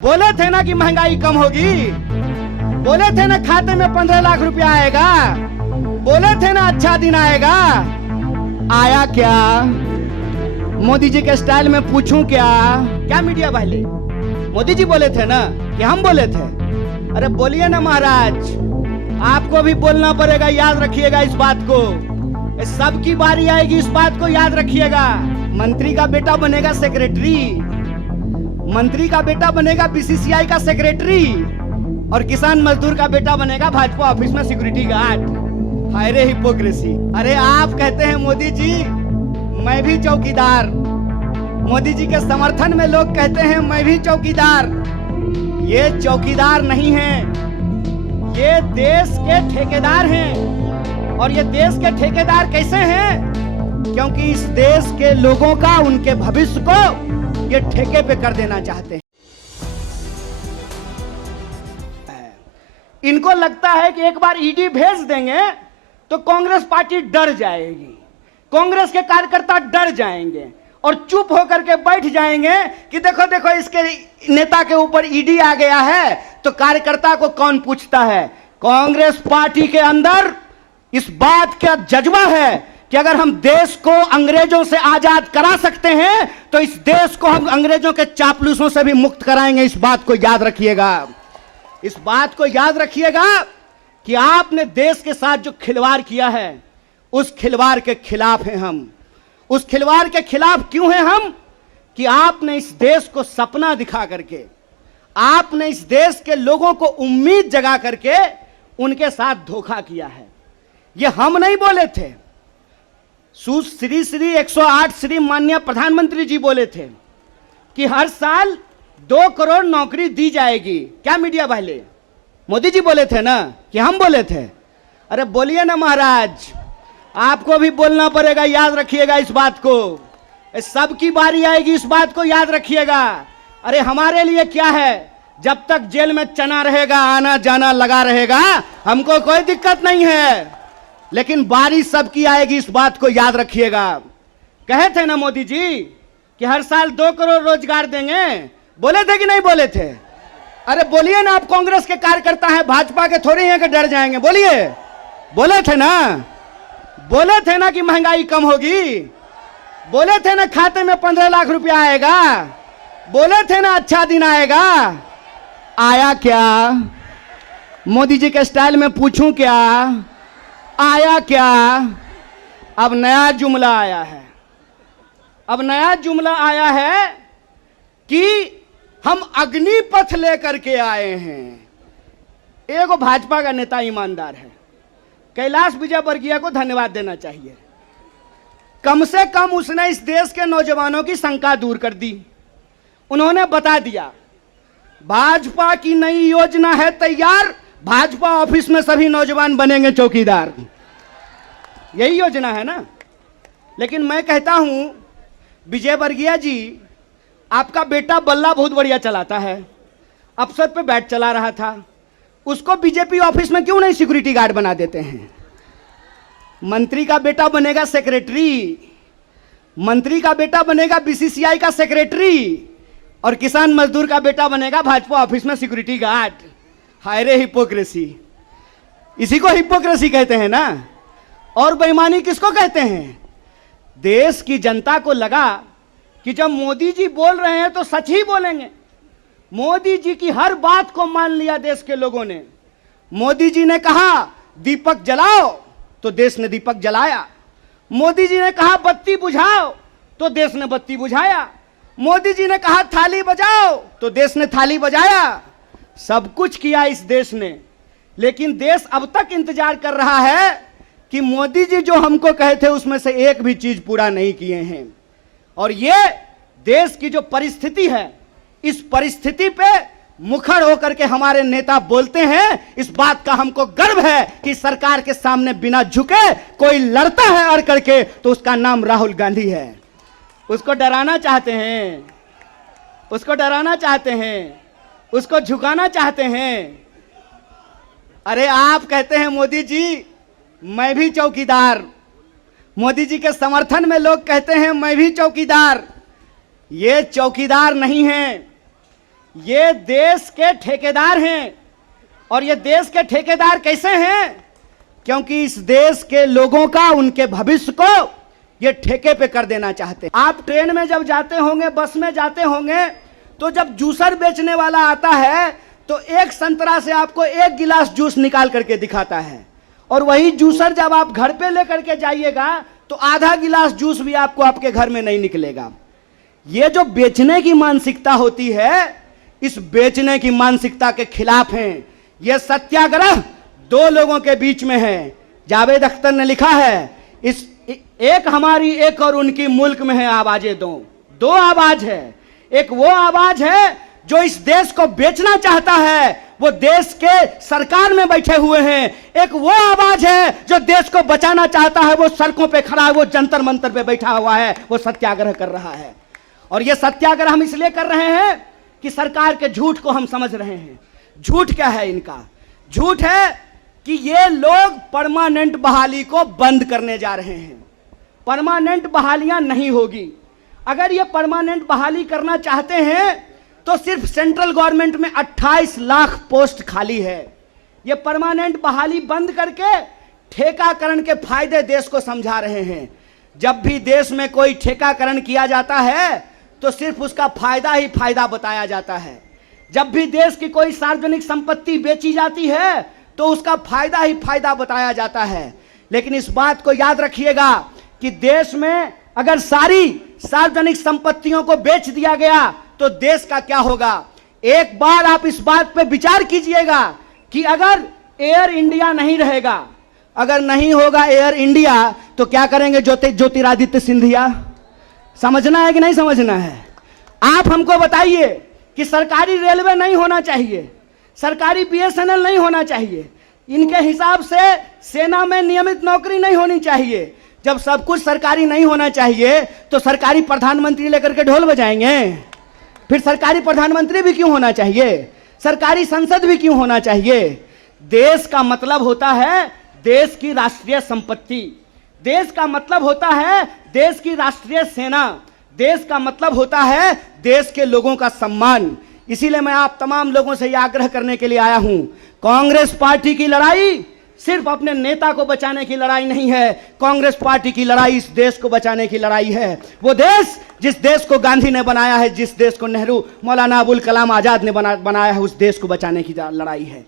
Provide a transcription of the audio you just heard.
बोले थे ना कि महंगाई कम होगी, बोले थे ना खाते में 15 लाख रुपया आएगा, बोले थे ना अच्छा दिन आएगा। आया क्या? मोदी जी के स्टाइल में पूछूं क्या मीडिया वाले? मोदी जी बोले थे ना कि हम बोले थे? अरे बोलिए ना महाराज, आपको भी बोलना पड़ेगा, याद रखिएगा इस बात को। सबकी बारी आएगी, इस बात को याद रखिएगा। मंत्री का बेटा बनेगा सेक्रेटरी, मंत्री का बेटा बनेगा बीसीसीआई का सेक्रेटरी, और किसान मजदूर का बेटा बनेगा भाजपा ऑफिस में सिक्योरिटी गार्ड। हाय रे हिपोक्रेसी। अरे आप कहते हैं मोदी जी मैं भी चौकीदार, मोदी जी के समर्थन में लोग कहते हैं मैं भी चौकीदार। ये चौकीदार नहीं है, ये देश के ठेकेदार हैं। और ये देश के ठेकेदार कैसे हैं? क्योंकि इस देश के लोगों का, उनके भविष्य को ये ठेके पे कर देना चाहते हैं। इनको लगता है कि एक बार ईडी भेज देंगे तो कांग्रेस पार्टी डर जाएगी, कांग्रेस के कार्यकर्ता डर जाएंगे और चुप होकर के बैठ जाएंगे कि देखो देखो इसके नेता के ऊपर ईडी आ गया है तो कार्यकर्ता को कौन पूछता है। कांग्रेस पार्टी के अंदर इस बात का जज्बा है कि अगर हम देश को अंग्रेजों से आजाद करा सकते हैं तो इस देश को हम अंग्रेजों के चापलूसों से भी मुक्त कराएंगे। इस बात को याद रखिएगा, इस बात को याद रखिएगा कि आपने देश के साथ जो खिलवाड़ किया है उस खिलवाड़ के खिलाफ हैं हम। उस खिलवाड़ के खिलाफ क्यों हैं हम? कि आपने इस देश को सपना दिखा करके, आपने इस देश के लोगों को उम्मीद जगा करके उनके साथ धोखा किया है। ये हम नहीं बोले थे, श्री 108 श्री माननीय प्रधानमंत्री जी बोले थे कि हर साल 2 करोड़ नौकरी दी जाएगी। क्या मीडिया वाले? मोदी जी बोले थे ना कि हम बोले थे? अरे बोलिए ना महाराज, आपको भी बोलना पड़ेगा, याद रखिएगा इस बात को। सबकी बारी आएगी, इस बात को याद रखिएगा। अरे हमारे लिए क्या है, जब तक जेल में चना रहेगा, आना जाना लगा रहेगा, हमको कोई दिक्कत नहीं है। लेकिन बारी सबकी आएगी, इस बात को याद रखिएगा। कहे थे ना मोदी जी कि हर साल 2 करोड़ रोजगार देंगे, बोले थे कि नहीं बोले थे? अरे बोलिए ना, आप कांग्रेस के कार्यकर्ता हैं, भाजपा के थोड़ी हैं कि डर जाएंगे। बोलिए, बोले थे ना, बोले थे ना कि महंगाई कम होगी, बोले थे ना खाते में 15 लाख रुपया आएगा, बोले थे ना अच्छा दिन आएगा। आया क्या? मोदी जी के स्टाइल में पूछूं क्या? आया क्या? अब नया जुमला आया है, अब नया जुमला आया है कि हम अग्निपथ लेकर के आए हैं। एगो भाजपा का नेता ईमानदार है, कैलाश विजयवर्गीय को धन्यवाद देना चाहिए। कम से कम उसने इस देश के नौजवानों की शंका दूर कर दी। उन्होंने बता दिया भाजपा की नई योजना है तैयार, भाजपा ऑफिस में सभी नौजवान बनेंगे चौकीदार। यही योजना है ना। लेकिन मैं कहता हूं विजयवर्गीय जी, आपका बेटा बल्ला बहुत बढ़िया चलाता है, अफसर पे बैठ चला रहा था, उसको बीजेपी ऑफिस में क्यों नहीं सिक्योरिटी गार्ड बना देते हैं? मंत्री का बेटा बनेगा सेक्रेटरी, मंत्री का बेटा बनेगा बीसीसीआई का सेक्रेटरी, और किसान मजदूर का बेटा बनेगा भाजपा ऑफिस में सिक्योरिटी गार्ड। हाय रे हिपोक्रेसी। इसी को हिपोक्रेसी कहते हैं ना। और बेईमानी किसको कहते हैं? देश की जनता को लगा कि जब मोदी जी बोल रहे हैं तो सच ही बोलेंगे। मोदी जी की हर बात को मान लिया देश के लोगों ने। मोदी जी ने कहा दीपक जलाओ तो देश ने दीपक जलाया, मोदी जी ने कहा बत्ती बुझाओ तो देश ने बत्ती बुझाया, मोदी जी ने कहा थाली बजाओ तो देश ने थाली बजाया। सब कुछ किया इस देश ने। लेकिन देश अब तक इंतजार कर रहा है कि मोदी जी जो हमको कहे थे उसमें से एक भी चीज पूरा नहीं किए हैं। और ये देश की जो परिस्थिति है, इस परिस्थिति पे मुखर होकर के हमारे नेता बोलते हैं। इस बात का हमको गर्व है कि सरकार के सामने बिना झुके कोई लड़ता है अड़ करके तो उसका नाम राहुल गांधी है। उसको डराना चाहते हैं, उसको डराना चाहते हैं, उसको झुकाना चाहते हैं। अरे आप कहते हैं मोदी जी मैं भी चौकीदार, मोदी जी के समर्थन में लोग कहते हैं मैं भी चौकीदार। ये चौकीदार नहीं है, ये देश के ठेकेदार हैं। और ये देश के ठेकेदार कैसे हैं? क्योंकि इस देश के लोगों का, उनके भविष्य को ये ठेके पे कर देना चाहते हैं। आप ट्रेन में जब जाते होंगे, बस में जाते होंगे, तो जब जूसर बेचने वाला आता है तो एक संतरा से आपको 1 गिलास जूस निकाल करके दिखाता है, और वही जूसर जब आप घर पे लेकर के जाइएगा तो आधा गिलास जूस भी आपको आपके घर में नहीं निकलेगा। ये जो बेचने की मानसिकता होती है, इस बेचने की मानसिकता के खिलाफ हैं। यह सत्याग्रह 2 लोगों के बीच में है। जावेद अख्तर ने लिखा है, इस एक हमारी एक और उनकी मुल्क में है आवाजें दो आवाज है। एक वो आवाज है जो इस देश को बेचना चाहता है, वो देश के सरकार में बैठे हुए हैं। एक वो आवाज है जो देश को बचाना चाहता है, वो सड़कों पे खड़ा है, वो जंतर मंतर पे बैठा हुआ है, वो सत्याग्रह कर रहा है। और ये सत्याग्रह हम इसलिए कर रहे हैं कि सरकार के झूठ को हम समझ रहे हैं। झूठ क्या है इनका? झूठ है कि ये लोग परमानेंट बहाली को बंद करने जा रहे हैं। परमानेंट बहालियां नहीं होगी। अगर ये परमानेंट बहाली करना चाहते हैं तो सिर्फ सेंट्रल गवर्नमेंट में 28 लाख पोस्ट खाली है। ये परमानेंट बहाली बंद करके ठेकाकरण के फायदे देश को समझा रहे हैं। जब भी देश में कोई ठेकाकरण किया जाता है तो सिर्फ उसका फायदा ही फायदा बताया जाता है। जब भी देश की कोई सार्वजनिक संपत्ति बेची जाती है तो उसका फायदा ही फायदा बताया जाता है। लेकिन इस बात को याद रखिएगा कि देश में अगर सारी सार्वजनिक संपत्तियों को बेच दिया गया तो देश का क्या होगा? एक बार आप इस बात पे विचार कीजिएगा कि अगर एयर इंडिया नहीं रहेगा, अगर नहीं होगा एयर इंडिया, तो क्या करेंगे ज्योतिरादित्य सिंधिया? समझना है कि नहीं समझना है? आप हमको बताइए कि सरकारी रेलवे नहीं होना चाहिए, सरकारी बीएसएनएल नहीं होना चाहिए, इनके हिसाब से सेना में नियमित नौकरी नहीं होनी चाहिए। जब सब कुछ सरकारी नहीं होना चाहिए तो सरकारी प्रधानमंत्री लेकर के ढोल बजाएंगे? फिर सरकारी प्रधानमंत्री भी क्यों होना चाहिए? सरकारी संसद भी क्यों होना चाहिए? देश का मतलब होता है देश की राष्ट्रीय संपत्ति, देश का मतलब होता है देश की राष्ट्रीय सेना, देश का मतलब होता है देश के लोगों का सम्मान। इसीलिए मैं आप तमाम लोगों से यह आग्रह करने के लिए आया हूं, कांग्रेस पार्टी की लड़ाई सिर्फ अपने नेता को बचाने की लड़ाई नहीं है। कांग्रेस पार्टी की लड़ाई इस देश को बचाने की लड़ाई है। वो देश जिस देश को गांधी ने बनाया है, जिस देश को नेहरू, मौलाना अबुल कलाम आजाद ने बनाया है, उस देश को बचाने की लड़ाई है।